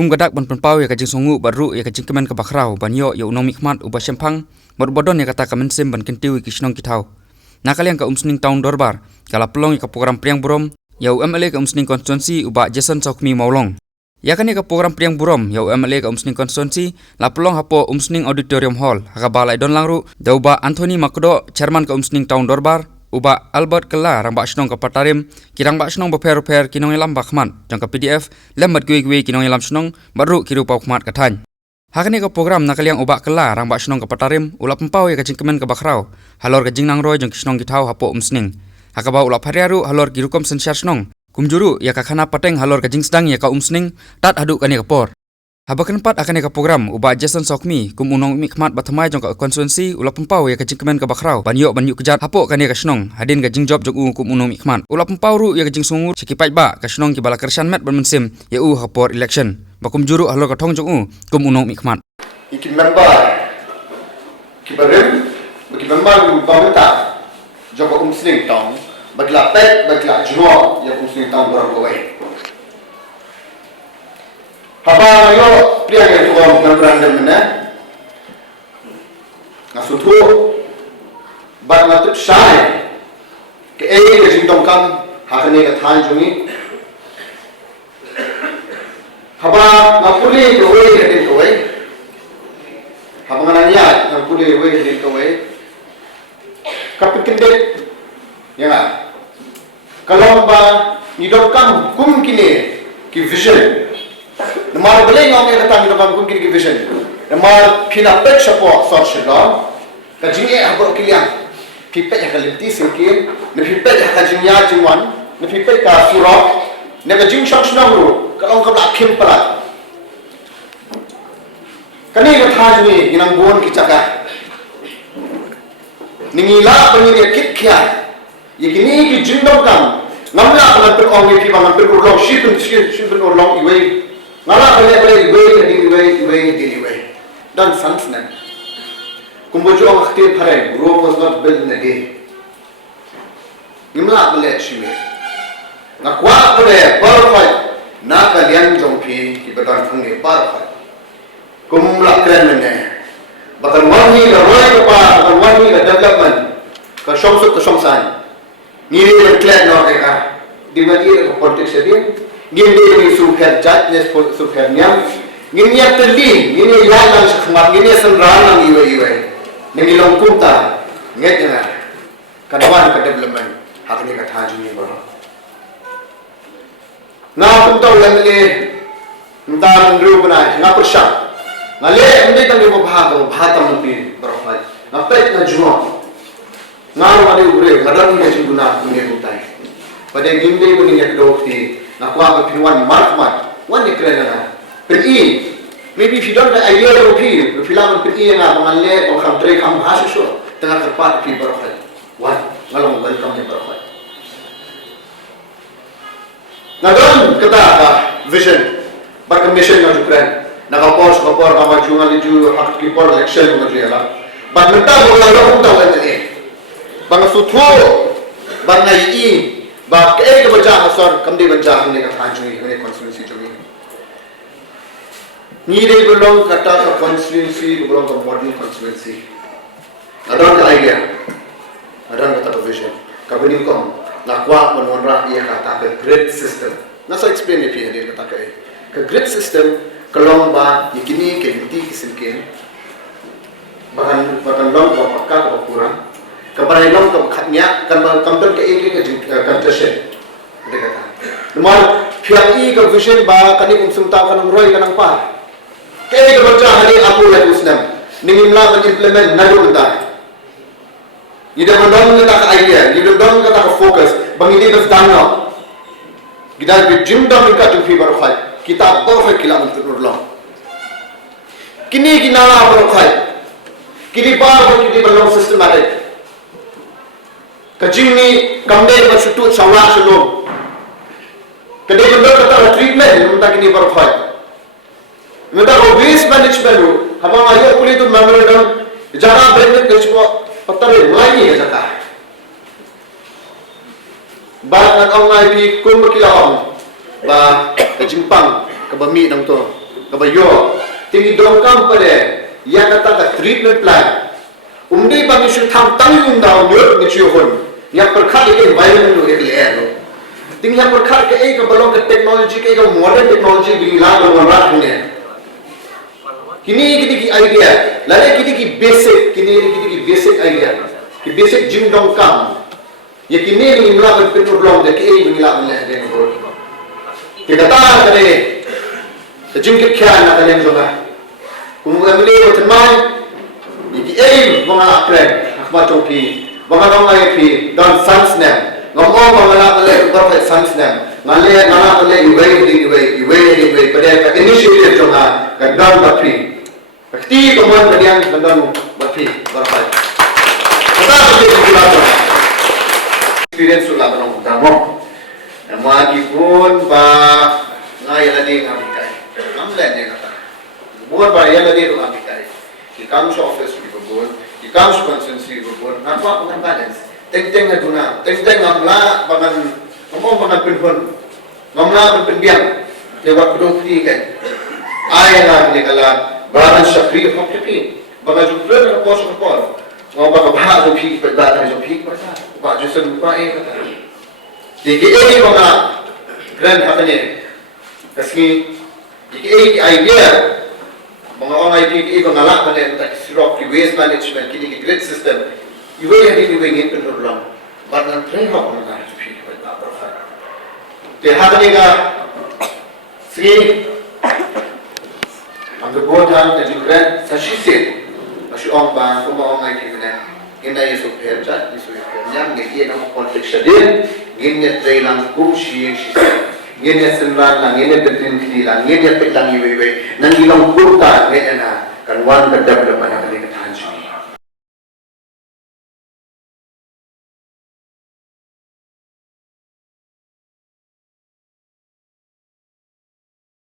kum gadak ban penpau ya kajing sungu baru ya kajing kemen ke bakrau ban yo ya unong mikmat uba syempang bodon ya kata kamen sim ban kentiu ki snong kitau nakal yang ka Umsning town Dorbar kala pelong ya ka program priang burom ya UMLA ka Umsning konstituensi uba Jason Sokmi Mawlong ya kan ya ka program priang burom ya UMLA ka Umsning konstituensi la pelong hapo Umsning auditorium hall ha balai don langru da uba Anthony Makdo chairman ka Umsning town Dorbar uba Albert Kela rang ba snong ka patarim kirang ba snong beper kinong elam bakman jang ka PDF lembat gui kinong elam snong baru kiru pau khmat ka than hakani ka program nakaliang uba Kela rang ba snong ka patarim ulap empau ya ka cingkemen ka bakrau halor ka jingnang roy jang snong kitau hapo Umsning hakaba ulap hariaru halor kirukom sensyar snong kumjuru ya ka khana pateng halor ka jingsedang ya ka Umsning tat haduk kani ka por habakan pat akan ka program uba Jason Sokmi kum unong mikmat batamai jong ka konstituensi ulap empau ya ka jingkemen ka bakrau banyo kejat hapo kani ka snong hadin ka jingjob jong kum unong mikmat ulap empau ru ya ka jing sungur sikipai ba ka snong ki bala kersan met bermensim ya hapor election bakum juru halor ka thong jong kum unong mikmat iki member ki barem bagi member bamta joko Umsning tong bagla pet bagla jno ya Umsning tong borok kowe haba yo priang itu kau memberandam mana ngasutu bar ngatut syai ke ke jindong kam hakane ka than jungi haba ngapuli kowe hedin kowe haba ngananya ngapuli kowe hedin kowe kapikinde ya kalau ba nidong kam kum kini ki vision Namar boleh ngomong kata kita bangun kiri vision. Namar pina pek support social law. Kajinge abor kiliang. Pipek yang kalimti singkir. Nepipek yang kajingnya jingwan. Nepipek ka surok. Nekajing shok snamru. Kalau kau nak kim pelat. Kani kata ni inang buon kicaka. Ningila pengini kitkia. Yakini ki jindong kam. Ngamla pelan perong ni pibangan perurong shipun urong iwe. Ngala iwe dan sansnan kumbojo ang khti phare Rome was not built in a day ngimla bele shime ngakwa pare perfect na kalian jongpi ki badan phunge perfect kumla krenene bakan wani la roy pa bakan wani la development ka shomsuk ka shomsan ni re clan no ka dimani ka politics din gini ni suher jat ne suher nyam gini ya terli gini ya lang sekhmat gini senran lang iwe ni long kunta ngetnya kadwan ka development hakni ka thaji ni baro na kunta lemle ndan ru bana na persha ngale ende tang ro bhatam pi baro phai na pet na juno na wale ure ngadan ni chinguna ni kuntai pada gimbe ko ni nekdokti nakwa ka pinwan markmat wan ni krena pin maybe if you don't have idea of it filaman pin nga pangalle o kham tre kham bhasha sho tanga karpat pi barokhat wan ngalong welcome ni barokhat nadon kata ka vision barkam mission na Ukraine nakapos kapor ka majungal ju hak ki por election mo jela ban menta mo la ro ta wan ni bang sutho ban nai ba ke ke baca asar kamdi baca हमने का थांचुई हमने constituency जोगी नीरे belong kata ka constituency belong ka modern constituency adon ka idea adon kata ka vision ka bini kom nakwa mononra ia kata ka grid system nasa explain ni dia kata ka grid system kalong ba yakini ke inti kisimkin bahan long ba pakka ka kurang kabarai long kam khatnya kan kamdon ke ege ke contestation de kata normal PI ka vision ba kani umsumta kanang roy kanang pa ke baca hari aku la usnam ningimla ban implement nadu benda ida bandong kata ka idea ida bandong kata ka focus bang ini bas dangno gida bi jimdam ka tu fi bar khai kitab bar khai kila mentur long kini kinala bar khai kini ba kini bandong systematic kajing ni kamde bersutu sawah selum kedai benda kata treatment minta kini berkhoi minta waste management lu habang ayo kulit tu memorandum jangan branded ke semua patare mulai ya jaka bangan orang ngai pi kum berkilau ba ke jimpang ke bami nang tu kabayo tingi dongkam pare ya kata ka treatment plan umdi bang isu tham tang daw nyot ni chuhon ya perkhat ke environment lo ke air lo ting ya perkhat ke ek balong ke technology ke modern technology bi la lo ra ne kini ki idea lare ki basic idea ki basic jing dongkam ya kini ni mla ke long de ke ni la ne de ko kita ta kare jing ke kya na kalen jo ga kung emile ko tmai iki aim mga akren akma choki mga nongai pi don sans nem ngomo mga na kale ko sans nem ngale ngala kale iwe pada ka initiative jo ga don batri akti ko mon kadian don batri barhai kata ko kula jo experience la banong damo nama ki pun ba ngai la ding amikai amle ne kata buat ba ya la ding amikai ki comes office ki buat ki comes consensus ki buat apa pengen balance teng aduna teng ngamla bangan ngomong bangan pinpun ngamla pinbiang ke waktu tri kan ai na ni kala baran syakri hokti bangan jumpa na pos ko ngomong ba ba jo pi pa ba jo pi ba jo sen ba kata jadi ini mga grand happening kasi ini idea mga orang ini mengalak mana tak sirok di waste management kini grid system iwe yang ini penulang badan terhok mana tu pi pada berapa dia happening si anggo bodan dan grand sashisin masih orang bang semua orang ini mana ina yesu perja yesu perjam ngi ina konflik shadin ngi training kushi ngi senran lang ngi betin kili lang ngi petang iwe nang ilong kurta ngi na kan wan ka develop ana kali